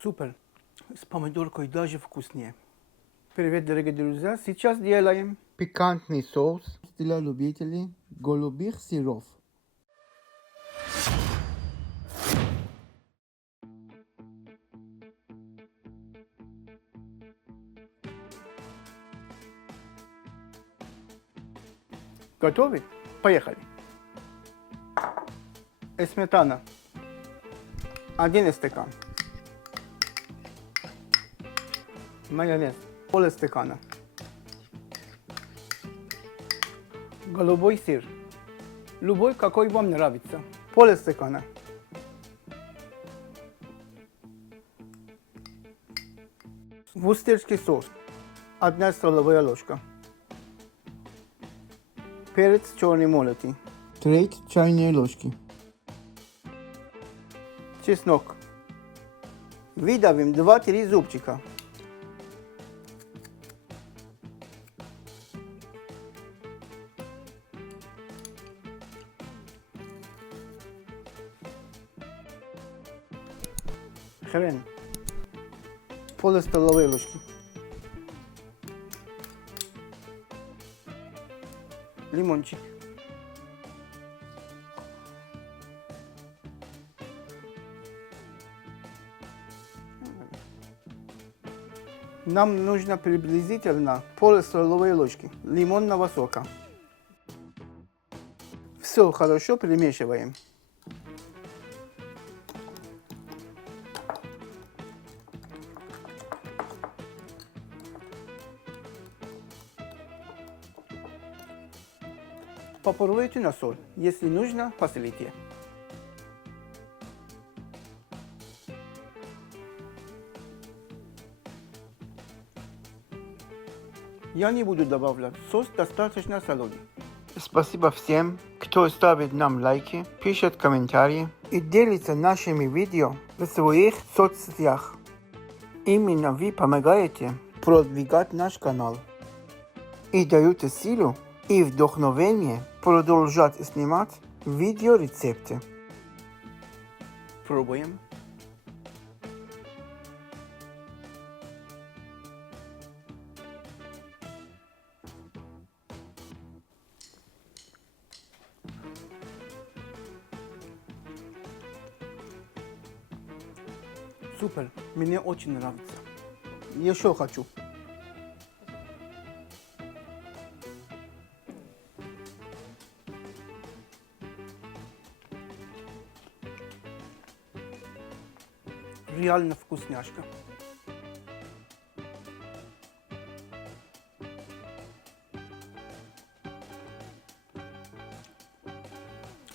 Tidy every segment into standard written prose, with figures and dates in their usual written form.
Супер. С помидоркой даже вкуснее. Привет, дорогие друзья. Сейчас делаем Пикантный соус для любителей голубых сыров. Готовы? Поехали. Сметана. 1 стакан. Майонез. Пол-стакана. Голубой сыр. Любой, какой вам нравится. Пол-стакана. Вустерский соус. 1 столовая ложка. Перец черный молотый. Треть чайной ложки. Чеснок. Выдавим 2-3 зубчика. Хрен. Пол столовой ложки. Лимончик. Нам нужно приблизительно пол столовой ложки лимонного сока. Все хорошо перемешиваем. Попробуйте на соль. Если нужно, посолите. Я не буду добавлять. Соус достаточно соленый. Спасибо всем, кто ставит нам лайки, пишет комментарии И делится нашими видео в своих соцсетях. Именно вы помогаете продвигать наш канал. и даете силу И вдохновение продолжать снимать видеорецепты. Пробуем. Супер, мне очень нравится. Еще хочу. Реально вкусняшка.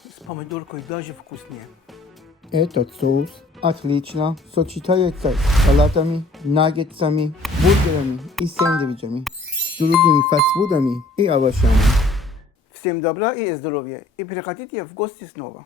С помидоркой даже вкуснее. Этот соус отлично сочетается с салатами, наггетсами, бургерами и сэндвичами, с другими фастфудами и овощами. Всем добра и здоровья. И приходите в гости снова.